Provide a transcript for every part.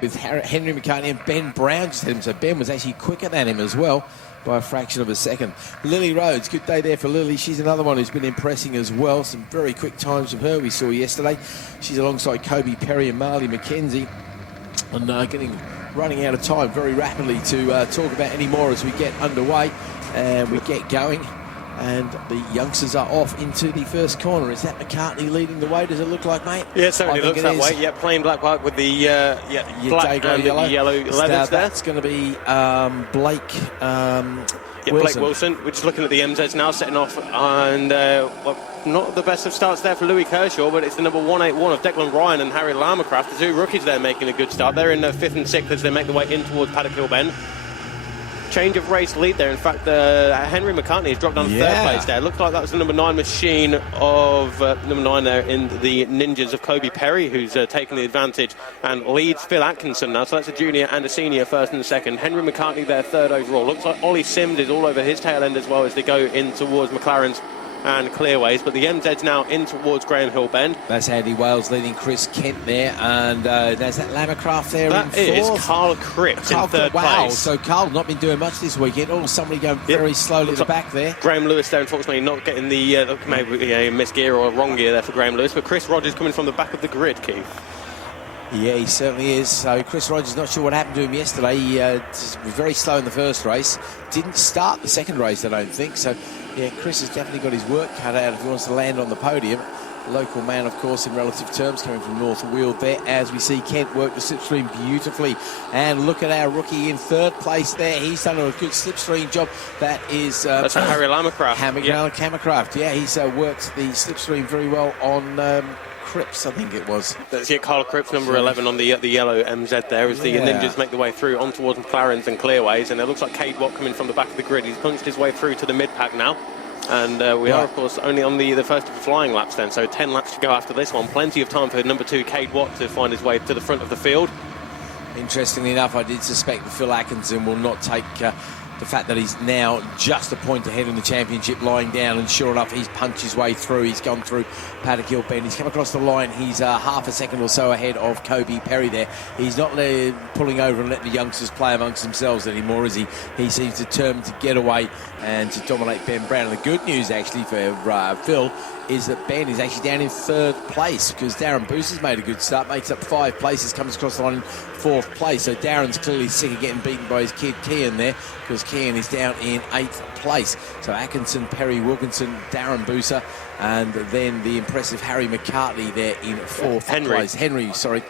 with Henry McCartney and Ben Brown just had him, so Ben was actually quicker than him as well by a fraction of a second. Lily Rhodes, good day there for Lily. She's another one who's been impressing as well. Some very quick times from her we saw yesterday. She's alongside Kobe Perry and Marley McKenzie, and running out of time very rapidly to talk about any more as we get underway and we get going. And the youngsters are off into the first corner. Is that McCartney leading the way? Does it look like, mate? Yeah, it certainly looks that way. Yeah, plain black bike with the black and yellow leathers there. That's going to be Blake. Blake Wilson. We're just looking at the MZs now, setting off, and not the best of starts there for Louis Kershaw, but it's the number 181 of Declan Ryan and Harry Lamacraft. The two rookies there making a good start. They're in 5th and 6th as they make their way in towards Paddock Hill Bend. Change of race lead there. In fact, Henry McCartney has dropped down to 3rd place there. Looks like that was the number 9 machine of number 9 there in the Ninjas of Kobe Perry, who's taken the advantage and leads Phil Atkinson now. So that's a junior and a senior 1st and 2nd. Henry McCartney there 3rd overall. Looks like Ollie Sims is all over his tail end as well as they go in towards McLaren's and Clearways, but the MZ's now in towards Graham Hill Bend. That's Andy Wales leading Chris Kent there, and there's that Lamacraft there that in 4th. That is Carl Cripps in 3rd place. So Carl not been doing much this weekend. Oh, somebody going very slowly at the back there. Graham Lewis there, unfortunately, not getting the maybe a missed gear or a wrong gear there for Graham Lewis, but Chris Rogers coming from the back of the grid, Keith. Yeah, he certainly is. So Chris Rogers, not sure what happened to him yesterday. He was very slow in the first race. Didn't start the second race, I don't think. So, yeah, Chris has definitely got his work cut out if he wants to land on the podium. Local man, of course, in relative terms, coming from North Weald there, as we see Kent work the slipstream beautifully. And look at our rookie in 3rd place there. He's done a good slipstream job. That is... that's Harry Lamacraft. Lamacraft, yeah. He's worked the slipstream very well on... Cripps, I think it was. That's Carl Cripps, number 11 on the yellow MZ there, as the Ninjas make their way through on towards McLaren's and Clearways, and it looks like Cade Watt coming from the back of the grid. He's punched his way through to the mid-pack now, and we are, of course, only on the first of the flying laps then, so 10 laps to go after this one. Plenty of time for number 2, Cade Watt, to find his way to the front of the field. Interestingly enough, I did suspect that Phil Atkinson will not take... the fact that he's now just a point ahead in the championship lying down, and sure enough he's punched his way through. He's gone through Paddock Hill Bend, he's come across the line. He's half a second or so ahead of Kobe Perry there. He's not pulling over and letting the youngsters play amongst themselves anymore, is he? He seems determined to get away and to dominate Ben Brown. And the good news actually for Phil is that Ben is actually down in 3rd place, because Darren Boos's made a good start, makes up 5 places, comes across the line in 4th place. So Darren's clearly sick of getting beaten by his kid Kian there, because Kian is down in 8th place. So Atkinson, Perry, Wilkinson, Darren Booser, and then the impressive Harry McCartney there in 4th place. Henry, sorry.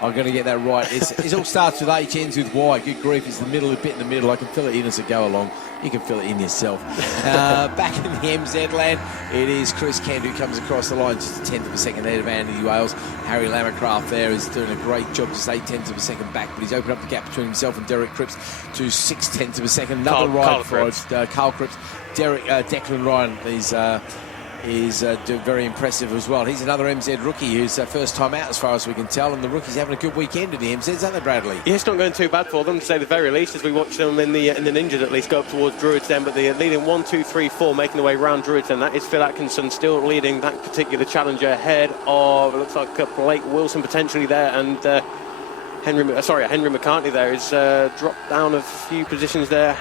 I'm going to get that right. It all starts with H, ends with Y. Good grief, it's the middle, a bit in the middle. I can fill it in as I go along. You can fill it in yourself. Back in the MZ land, it is Chris Kent who comes across the line, just a 10th of a second ahead of Andy Wales. Harry Lamacraft there is doing a great job, just 8/10 of a second back, but he's opened up the gap between himself and Derek Cripps to 6/10 of a second. Another ride for Carl Cripps. Declan Ryan is very impressive as well. He's another MZ rookie who's first time out as far as we can tell, and the rookies having a good weekend in the MZs, aren't they, Bradley? Yeah, it's not going too bad for them, to say the very least, as we watch them in the Ninjas at least go up towards Druids then, but they're leading 1, 2, 3, 4, making their way round Druids, and that is Phil Atkinson still leading that particular challenger ahead of, it looks like Blake Wilson potentially there, and Henry McCartney there is dropped down a few positions there.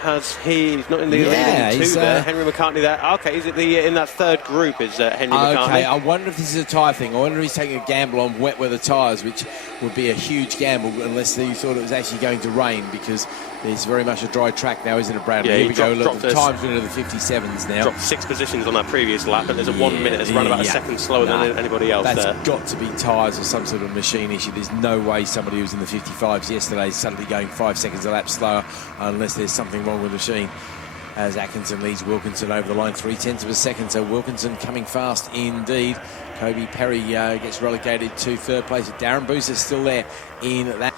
He's not in the leading 2 there. Henry McCartney there. Okay, is it in that 3rd group is Henry McCartney? Okay, I wonder if this is a tyre thing. I wonder if he's taking a gamble on wet weather tyres, which would be a huge gamble unless you thought it was actually going to rain, because it's very much a dry track now, isn't it, Bradley? Yeah, here we go. Look, the time's into the 57s now. Dropped 6 positions on that previous lap, and there's a 1 minute. It's run about a second slower than anybody else. That's there. Got to be tyres or some sort of machine issue. There's no way somebody who's in the 55s yesterday is suddenly going 5 seconds a lap slower, unless there's something wrong with the machine. As Atkinson leads Wilkinson over the line 3/10 of a second, so Wilkinson coming fast indeed. Kobe Perry gets relegated to 3rd place. Darren Booser is still there in that.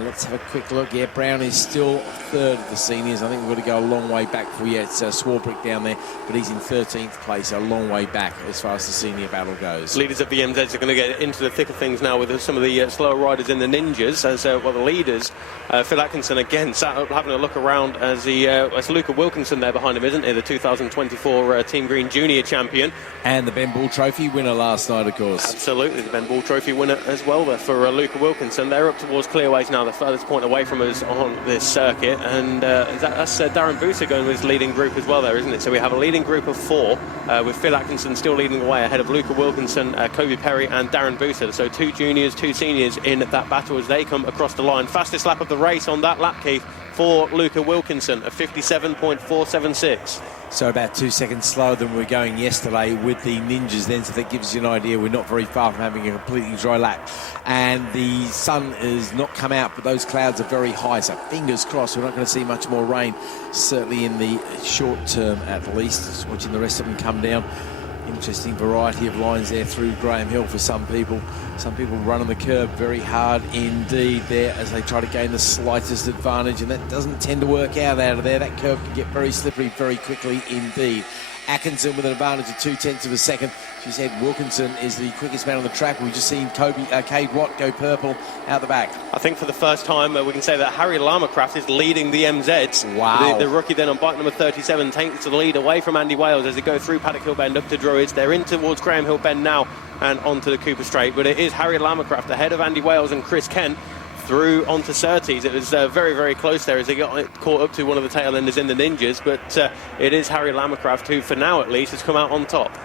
Let's have a quick look. Yeah, Brown is still 3rd of the seniors. I think we've got to go a long way back before it's Swarbrick down there, but he's in 13th place, a long way back as far as the senior battle goes. Leaders of the MZs are going to get into the thick of things now with some of the slower riders in the Ninjas, as the leaders. Phil Atkinson again sat up having a look around as Luca Wilkinson there behind him, isn't he? The 2024 Team Green Junior champion. And the Ben Ball Trophy winner last night, of course. Absolutely, the Ben Ball Trophy winner as well there for Luca Wilkinson. They're up towards Clear away is now the furthest point away from us on this circuit, and that's Darren Bemsee going with his leading group as well there, isn't it? So we have a leading group of 4, with Phil Atkinson still leading the way ahead of Luca Wilkinson, Kobe Perry and Darren Bemsee. So 2 juniors, 2 seniors in that battle as they come across the line. Fastest lap of the race on that lap, Keith, for Luca Wilkinson, a 57.476. So about 2 seconds slower than we were going yesterday with the Ninjas then, so that gives you an idea. We're not very far from having a completely dry lap. And the sun has not come out, but those clouds are very high, so fingers crossed we're not going to see much more rain, certainly in the short term at least. Just watching the rest of them come down. Interesting variety of lines there through Graham Hill for some people. Some people running the curb very hard indeed there as they try to gain the slightest advantage, and that doesn't tend to work out of there. That curb can get very slippery very quickly indeed. Atkinson with an advantage of 0.2 of a second. She said Wilkinson is the quickest man on the track. We've just seen Cade Watt go purple out the back. I think for the first time we can say that Harry Lamacraft is leading the MZs. Wow. The rookie then on bike number 37 takes the lead away from Andy Wales as they go through Paddock Hill Bend up to Druids. They're in towards Graham Hill Bend now and onto the Cooper Straight. But it is Harry Lamacraft ahead of Andy Wales and Chris Kent through onto Surtees. It was very, very close there as they got caught up to one of the tail enders in the Ninjas, but it is Harry Lamacraft who, for now at least, has come out on top.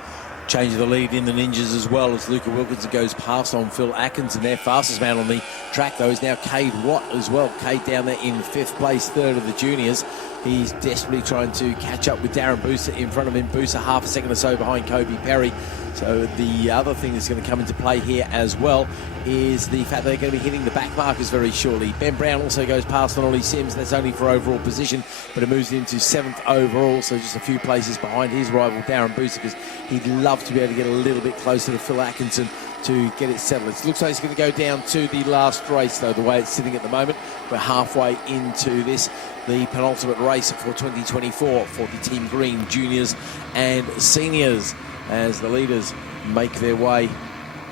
Change of the lead in the Ninjas as well as Luca Wilkinson goes past on Phil Atkinson. Their fastest man on the track, though, is now Cade Watt as well. Cade down there in 5th place, 3rd of the juniors. He's desperately trying to catch up with Darren Bemsee in front of him. Bemsee half a second or so behind Kobe Perry. So the other thing that's going to come into play here as well is the fact that they're going to be hitting the back markers very shortly. Ben Brown also goes past on Ollie Sims. That's only for overall position, but it moves into 7th overall, so just a few places behind his rival Darren Bemsee, because he'd love to be able to get a little bit closer to Phil Atkinson to get it settled. It looks like it's going to go down to the last race, though, the way it's sitting at the moment. We're halfway into this, the penultimate race for 2024 for the Team Green juniors and seniors, as the leaders make their way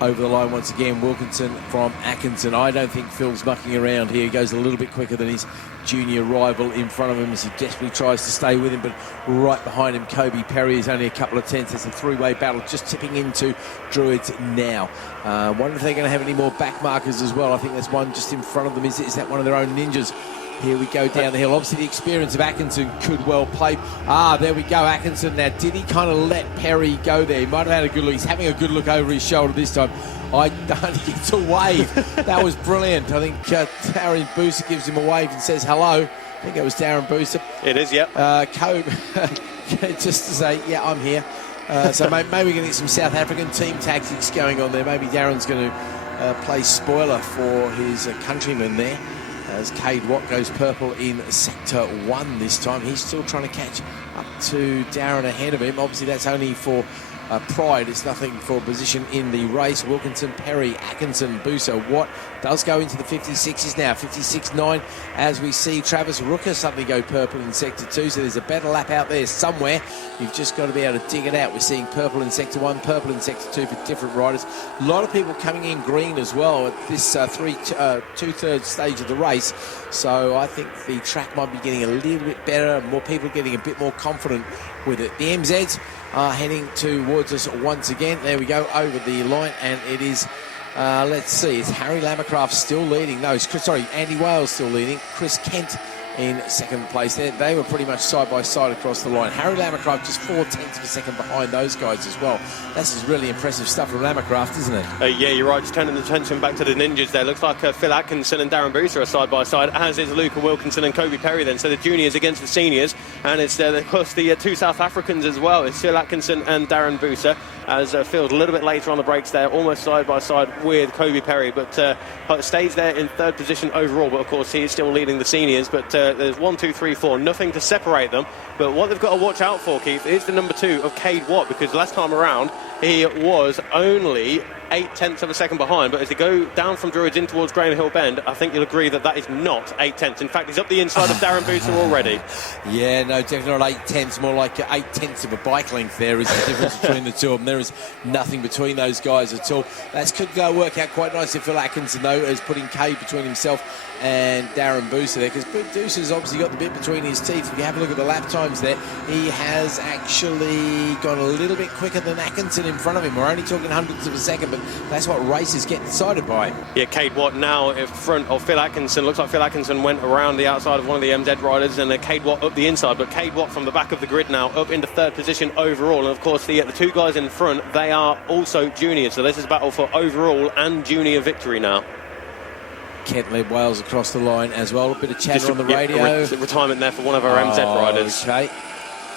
over the line once again. Wilkinson from Atkinson. I don't think Phil's mucking around here. He goes a little bit quicker than his junior rival in front of him as he desperately tries to stay with him, but right behind him Kobe Perry is only a couple of tenths. It's a 3-way battle just tipping into Druids now. Wonder if they're going to have any more back markers as well. I think there's one just in front of them. Is that one of their own Ninjas? Here we go down the hill. Obviously, the experience of Atkinson could well play. There we go, Atkinson. Now, did he kind of let Perry go there? He might have had a good look. He's having a good look over his shoulder this time. I don't get to wave. That was brilliant. I think Darren Bemsee gives him a wave and says hello. I think it was Darren Bemsee. It is, yep. Kobe, just to say, yeah, I'm here. So maybe we're going to get some South African team tactics going on there. Maybe Darren's going to play spoiler for his countryman there, as Cade Watt goes purple in Sector 1 this time. He's still trying to catch up to Darren ahead of him. Obviously, that's only for pride. It's nothing for position in the race. Wilkinson, Perry, Atkinson, Bemsee. Watt does go into the 56s now. 56.9 as we see Travis Rooker suddenly go purple in Sector 2. So there's a better lap out there somewhere. You've just got to be able to dig it out. We're seeing purple in Sector 1, purple in Sector 2 for different riders. A lot of people coming in green as well at this two-thirds stage of the race. So I think the track might be getting a little bit better and more people getting a bit more confident with it. The MZs are heading towards us once again. There we go, over the line, and it is, let's see, it's Harry Lamacraft still leading. No, Andy Wales still leading. Chris Kent in 2nd place there. They were pretty much side by side across the line. Harry Lamacraft just 0.4 of a second behind those guys as well. This is really impressive stuff from Lamacraft, isn't it? Yeah, you're right. Just turning the attention back to the Ninjas there. Looks like Phil Atkinson and Darren Bemsee are side by side, as is Luca Wilkinson and Kobe Perry then. So the juniors against the seniors, and it's of course the 2 South Africans as well. It's Phil Atkinson and Darren Bemsee, as Phil's a little bit later on the brakes there, almost side by side with Kobe Perry, but stays there in 3rd position overall. But of course he is still leading the seniors. But there's 1, 2, 3, 4, nothing to separate them. But what they've got to watch out for, Keith, is the number 2 of Cade Watt, because last time around he was only 0.8 of a second behind, but as they go down from Druids in towards Graham Hill Bend, I think you'll agree that that is not 0.8. In fact, he's up the inside of Darren Bemsee already. Yeah, no, definitely not 0.8, more like 0.8 of a bike length there is the difference between the two of them. There is nothing between those guys at all. That could work out quite nicely. Phil Atkinson, though, is putting Cade between himself and Darren Bemsee there, because Bemsee's obviously got the bit between his teeth. If you have a look at the lap times there, he has actually gone a little bit quicker than Atkinson in front of him. We're only talking hundredths of a second, but and that's what races get decided by. Yeah, Cade Watt now in front of Phil Atkinson. Looks like Phil Atkinson went around the outside of one of the MZ riders, and Cade Watt up the inside. But Cade Watt from the back of the grid now, up into third position overall. And of course, the two guys in front, they are also juniors. So this is a battle for overall and junior victory now. Kent led Wales across the line as well. A bit of chatter on the radio. Retirement there for one of our MZ riders. Okay.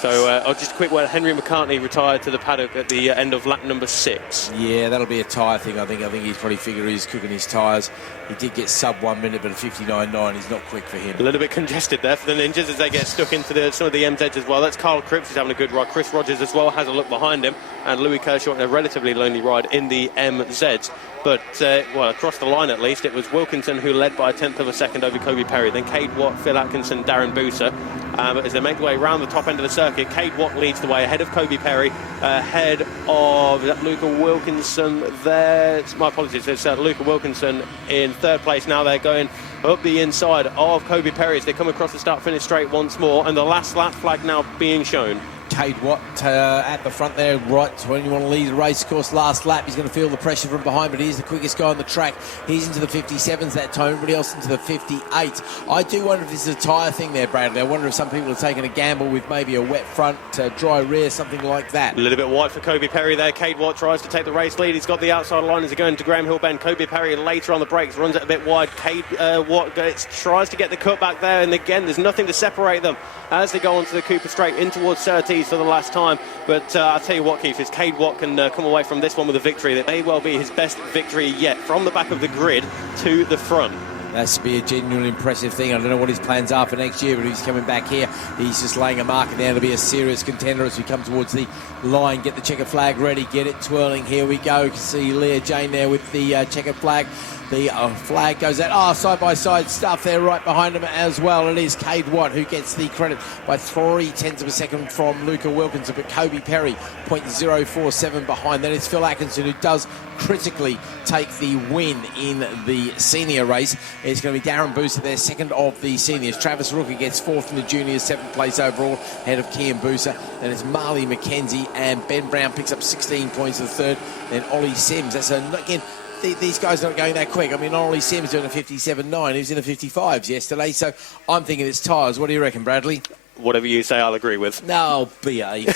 So, just a quick word, Henry McCartney retired to the paddock at the end of lap number 6. Yeah, that'll be a tyre thing, I think. I think he's probably figured he's cooking his tyres. He did get sub 1 minute, but a 59.9 is not quick for him. A little bit congested there for the Ninjas as they get stuck into some of the MZs as well. That's Carl Cripps who's having a good ride. Chris Rogers as well has a look behind him. And Louis Kershaw in a relatively lonely ride in the MZs. But, well, across the line at least, it was Wilkinson who led by a tenth of a second over Kobe Perry. Then Cade Watt, Phil Atkinson, Darren Booser. But as they make their way around the top end of the circuit, Cade Watt leads the way ahead of Kobe Perry, ahead of Luca Wilkinson there. My apologies, it's Luca Wilkinson in third place. Now they're going up the inside of Kobe Perry as they come across the start-finish straight once more. And the last lap flag now being shown. Cade Watt at the front there, right when you want to lead the race. Of course, last lap, he's going to feel the pressure from behind, but he's the quickest guy on the track. He's into the 57s that time, everybody else into the 58. I do wonder if this is a tyre thing there, Bradley. I wonder if some people are taking a gamble with maybe a wet front, dry rear, something like that. A little bit wide for Kobe Perry there. Cade Watt tries to take the race lead. He's got the outside line as he goes into Graham Hill Bend. Kobe Perry later on the brakes runs it a bit wide. Cade Watt tries to get the cut back there, and again, there's nothing to separate them as they go onto the Cooper Straight in towards Surtees for the last time. But I'll tell you what, Keith, if Cade Watt can come away from this one with a victory, that may well be his best victory yet, from the back of the grid to the front. That's to be a genuinely impressive thing. I don't know what his plans are for next year, but he's coming back here. He's just laying a marker down to be a serious contender as we come towards the line. Get the checker flag ready, get it twirling. Here we go. You can see Leah Jane there with the checker flag. The flag goes out. Side-by-side stuff there right behind him as well. It is Cade Watt who gets the credit by 0.3 of a second from Luca Wilkinson, but Kobe Perry 0.047 behind. Then it's Phil Atkinson who does critically take the win in the senior race. It's going to be Darren Booser there, second of the seniors. Travis Rooker gets fourth in the juniors, 7th place overall, ahead of Kian Booser. Then it's Marley McKenzie, and Ben Brown picks up 16 points to the third. Then Ollie Sims. That's again. These guys are not going that quick. I mean, Ollie Sims doing a 57.9. He was in the 55s yesterday, so I'm thinking it's tyres. What do you reckon, Bradley? Whatever you say, I'll agree with. No, BA.